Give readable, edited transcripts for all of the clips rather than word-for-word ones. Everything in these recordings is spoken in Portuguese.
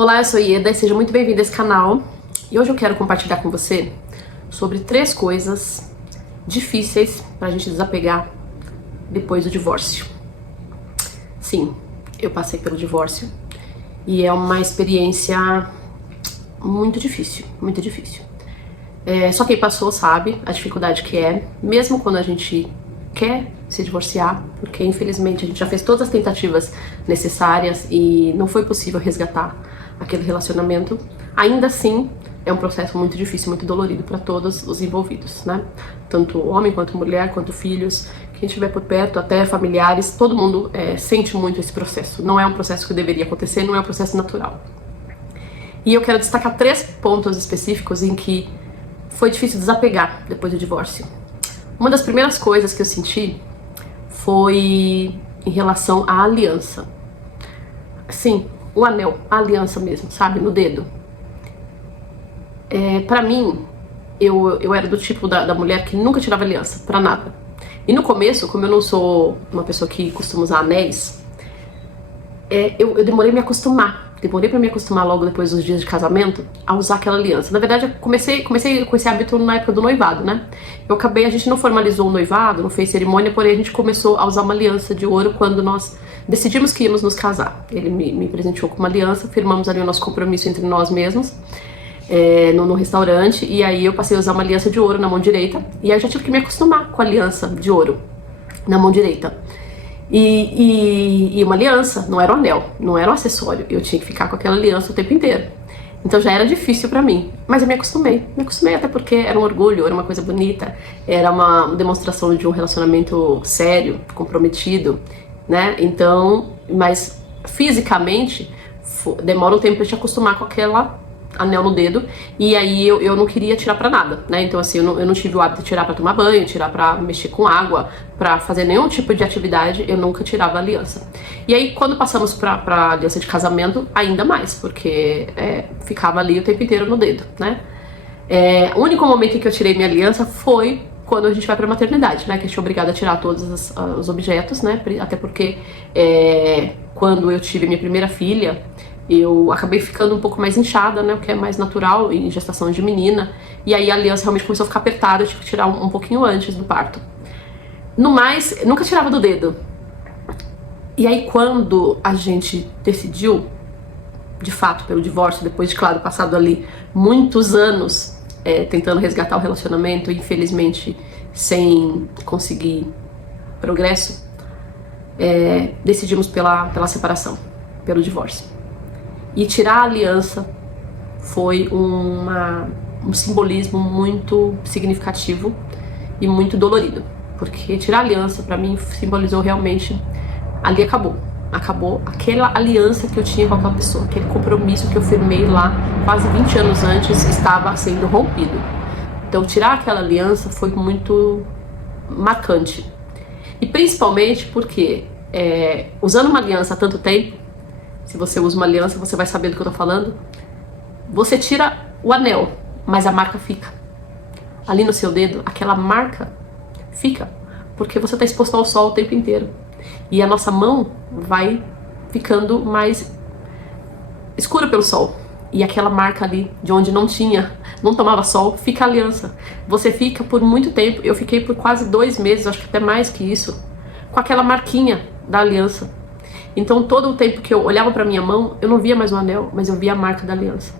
Olá, eu sou Ieda e seja muito bem-vindo a esse canal. E hoje eu quero compartilhar com você sobre 3 coisas difíceis pra gente desapegar depois do divórcio. Sim, eu passei pelo divórcio e é uma experiência muito difícil, muito difícil. Só quem passou sabe a dificuldade que é, mesmo quando a gente quer se divorciar, porque infelizmente a gente já fez todas as tentativas necessárias e não foi possível resgatar aquele relacionamento. Ainda assim, é um processo muito difícil, muito dolorido para todos os envolvidos, né? Tanto homem quanto mulher, quanto filhos, quem estiver por perto, até familiares, todo mundo sente muito esse processo. Não é um processo que deveria acontecer, não é um processo natural. E eu quero destacar 3 pontos específicos em que foi difícil desapegar depois do divórcio. Uma das primeiras coisas que eu senti foi em relação à aliança. Sim, o anel, a aliança mesmo, sabe, no dedo. Pra mim, eu era do tipo da mulher que nunca tirava aliança, pra nada. E no começo, como eu não sou uma pessoa que costuma usar anéis, eu demorei pra me acostumar logo depois dos dias de casamento a usar aquela aliança. Na verdade, eu comecei com esse hábito na época do noivado, né? A gente não formalizou o noivado, não fez cerimônia, porém a gente começou a usar uma aliança de ouro quando nós decidimos que íamos nos casar. Ele me presenteou com uma aliança, firmamos ali o nosso compromisso entre nós mesmos, no restaurante, e aí eu passei a usar uma aliança de ouro na mão direita, e aí eu já tive que me acostumar com a aliança de ouro na mão direita. E uma aliança, não era um anel, não era um acessório, eu tinha que ficar com aquela aliança o tempo inteiro. Então já era difícil pra mim, mas eu me acostumei até porque era um orgulho, era uma coisa bonita, era uma demonstração de um relacionamento sério, comprometido, né? Então, mas fisicamente demora um tempo pra te acostumar com aquela anel no dedo, e aí eu não queria tirar pra nada, né? Então assim, eu não tive o hábito de tirar pra tomar banho, tirar pra mexer com água, pra fazer nenhum tipo de atividade, eu nunca tirava a aliança. E aí quando passamos pra aliança de casamento, ainda mais, porque ficava ali o tempo inteiro no dedo, né? O único momento em que eu tirei minha aliança foi quando a gente vai pra maternidade, né? Que a gente é obrigada a tirar todos os objetos, né? Até porque quando eu tive minha primeira filha, eu acabei ficando um pouco mais inchada, né, o que é mais natural em gestação de menina, e aí a aliança realmente começou a ficar apertada, eu tive que tirar um pouquinho antes do parto. No mais, nunca tirava do dedo. E aí quando a gente decidiu, de fato, pelo divórcio, depois de, claro, passado ali muitos anos tentando resgatar o relacionamento, infelizmente sem conseguir progresso, decidimos pela separação, pelo divórcio. E tirar a aliança foi um simbolismo muito significativo e muito dolorido. Porque tirar a aliança, pra mim, simbolizou realmente... Ali acabou aquela aliança que eu tinha com aquela pessoa, aquele compromisso que eu firmei lá quase 20 anos antes estava sendo rompido. Então tirar aquela aliança foi muito marcante. E principalmente porque usando uma aliança há tanto tempo, se você usa uma aliança, você vai saber do que eu tô falando. Você tira o anel, mas a marca fica. Ali no seu dedo, aquela marca fica. Porque você tá exposto ao sol o tempo inteiro. E a nossa mão vai ficando mais escura pelo sol. E aquela marca ali, de onde não tomava sol, fica a aliança. Você fica por muito tempo, eu fiquei por quase 2 meses, acho que até mais que isso, com aquela marquinha da aliança. Então todo o tempo que eu olhava pra minha mão, eu não via mais o anel, mas eu via a marca da aliança.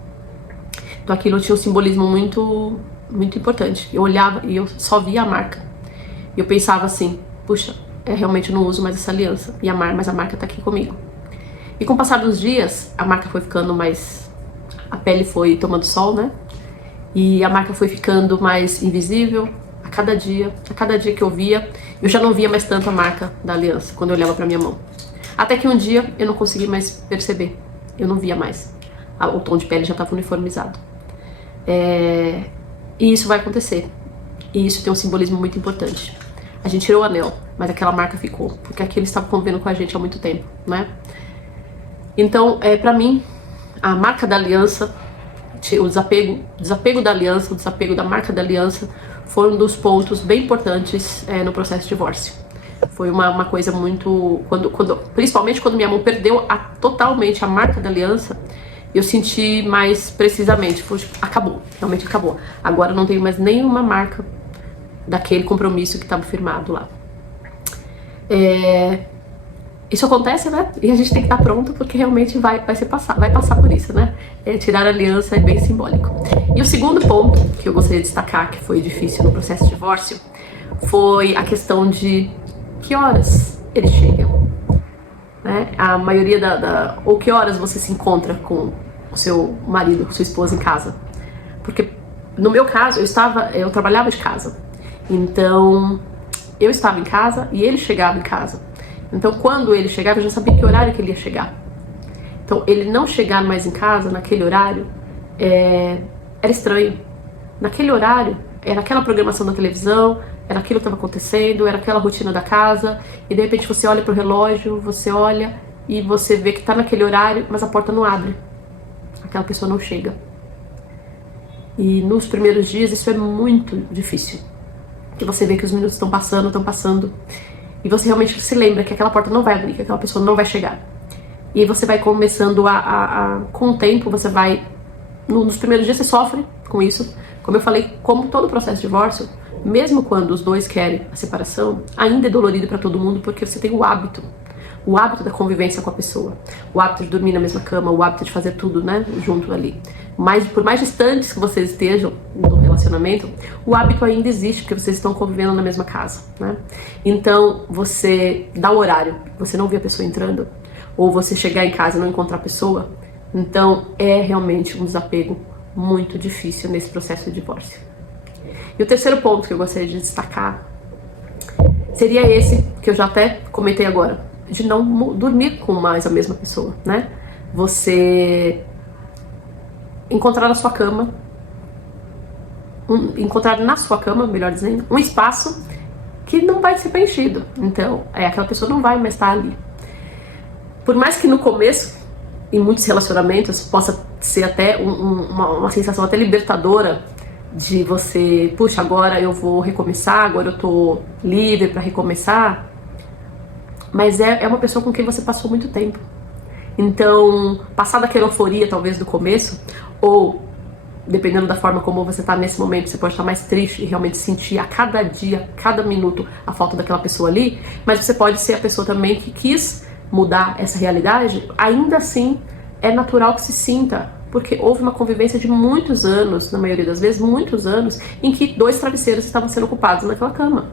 Então aquilo tinha um simbolismo muito, muito importante. Eu olhava e eu só via a marca. E eu pensava assim, puxa, realmente eu não uso mais essa aliança, mas a marca tá aqui comigo. E com o passar dos dias, a marca foi ficando mais... A pele foi tomando sol, né? E a marca foi ficando mais invisível. A cada dia que eu via, eu já não via mais tanto a marca da aliança, quando eu olhava pra minha mão. Até que um dia eu não consegui mais perceber, eu não via mais. O tom de pele já estava uniformizado. E isso vai acontecer. E isso tem um simbolismo muito importante. A gente tirou o anel, mas aquela marca ficou, porque aquilo estava convivendo com a gente há muito tempo, né? Então, pra mim, a marca da aliança, o desapego da aliança, o desapego da marca da aliança, foi um dos pontos bem importantes no processo de divórcio. Foi uma coisa muito... principalmente quando minha mão perdeu totalmente a marca da aliança, eu senti mais precisamente, foi, tipo, acabou, realmente acabou. Agora eu não tenho mais nenhuma marca daquele compromisso que estava firmado lá. Isso acontece, né? E a gente tem que estar pronto, porque realmente vai passar por isso, né? Tirar a aliança é bem simbólico. E o segundo ponto que eu gostaria de destacar, que foi difícil no processo de divórcio, foi a questão de que horas eles chegam. Né? A maioria ou que horas você se encontra com o seu marido, com sua esposa em casa. Porque no meu caso, eu trabalhava de casa. Então, eu estava em casa e ele chegava em casa. Então, quando ele chegava, eu já sabia que horário que ele ia chegar. Então, ele não chegar mais em casa naquele horário era estranho. Naquele horário, era aquela programação da televisão, era aquilo que estava acontecendo, era aquela rotina da casa, e de repente você olha pro relógio, você olha e você vê que tá naquele horário, mas a porta não abre. Aquela pessoa não chega. E nos primeiros dias isso é muito difícil. Que você vê que os minutos estão passando, e você realmente se lembra que aquela porta não vai abrir, que aquela pessoa não vai chegar. E você vai começando com o tempo, você vai... Nos primeiros dias você sofre com isso. Como eu falei, como todo processo de divórcio, mesmo quando os dois querem a separação, ainda é dolorido para todo mundo, porque você tem o hábito da convivência com a pessoa, o hábito de dormir na mesma cama, o hábito de fazer tudo, né, junto ali. Mas por mais distantes que vocês estejam do relacionamento, o hábito ainda existe, porque vocês estão convivendo na mesma casa, né? Então, você dá o horário, você não vê a pessoa entrando, ou você chegar em casa e não encontrar a pessoa, então é realmente um desapego muito difícil nesse processo de divórcio. E o terceiro ponto que eu gostaria de destacar seria esse, que eu já até comentei agora, de não dormir com mais a mesma pessoa, né? Você encontrar na sua cama, encontrar na sua cama, melhor dizendo, um espaço que não vai ser preenchido. Então, aquela pessoa não vai mais estar ali. Por mais que no começo, em muitos relacionamentos, possa ser até uma sensação até libertadora, de você, puxa, agora eu vou recomeçar, agora eu tô livre para recomeçar, mas é uma pessoa com quem você passou muito tempo. Então, passar daquela euforia talvez do começo, ou dependendo da forma como você tá nesse momento, você pode estar mais triste e realmente sentir a cada dia, cada minuto a falta daquela pessoa ali, mas você pode ser a pessoa também que quis mudar essa realidade. Ainda assim é natural que se sinta, porque houve uma convivência de muitos anos, na maioria das vezes, muitos anos, em que dois travesseiros estavam sendo ocupados naquela cama.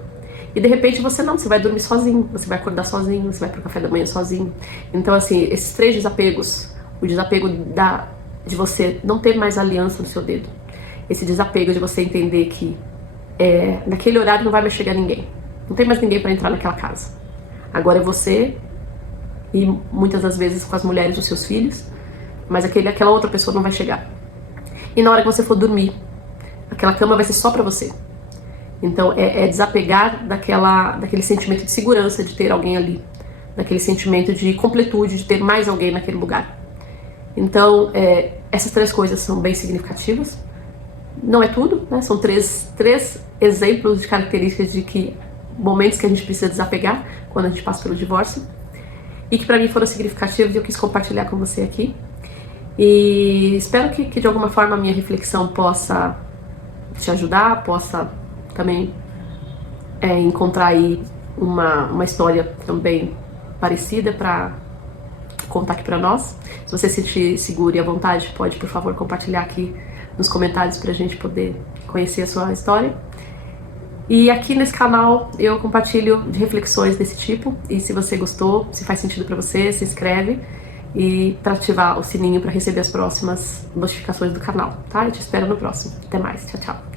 E de repente você vai dormir sozinho, você vai acordar sozinho, você vai pro café da manhã sozinho. Então, assim, esses três desapegos, o desapego de você não ter mais aliança no seu dedo, esse desapego de você entender que naquele horário não vai mais chegar ninguém, não tem mais ninguém para entrar naquela casa. Agora é você e muitas das vezes com as mulheres dos seus filhos, mas aquela outra pessoa não vai chegar. E na hora que você for dormir, aquela cama vai ser só pra você. Então é desapegar daquele sentimento de segurança de ter alguém ali, daquele sentimento de completude, de ter mais alguém naquele lugar. Então essas três coisas são bem significativas. Não é tudo, né? São três exemplos de características de que momentos que a gente precisa desapegar quando a gente passa pelo divórcio, e que pra mim foram significativos e eu quis compartilhar com você aqui. E espero que de alguma forma a minha reflexão possa te ajudar, possa também encontrar aí uma história também parecida para contar aqui para nós. Se você se sentir seguro e à vontade, pode, por favor, compartilhar aqui nos comentários pra gente poder conhecer a sua história. E aqui nesse canal eu compartilho de reflexões desse tipo, e se você gostou, se faz sentido para você, se inscreve e para ativar o sininho para receber as próximas notificações do canal, tá? Eu te espero no próximo. Até mais, tchau, tchau.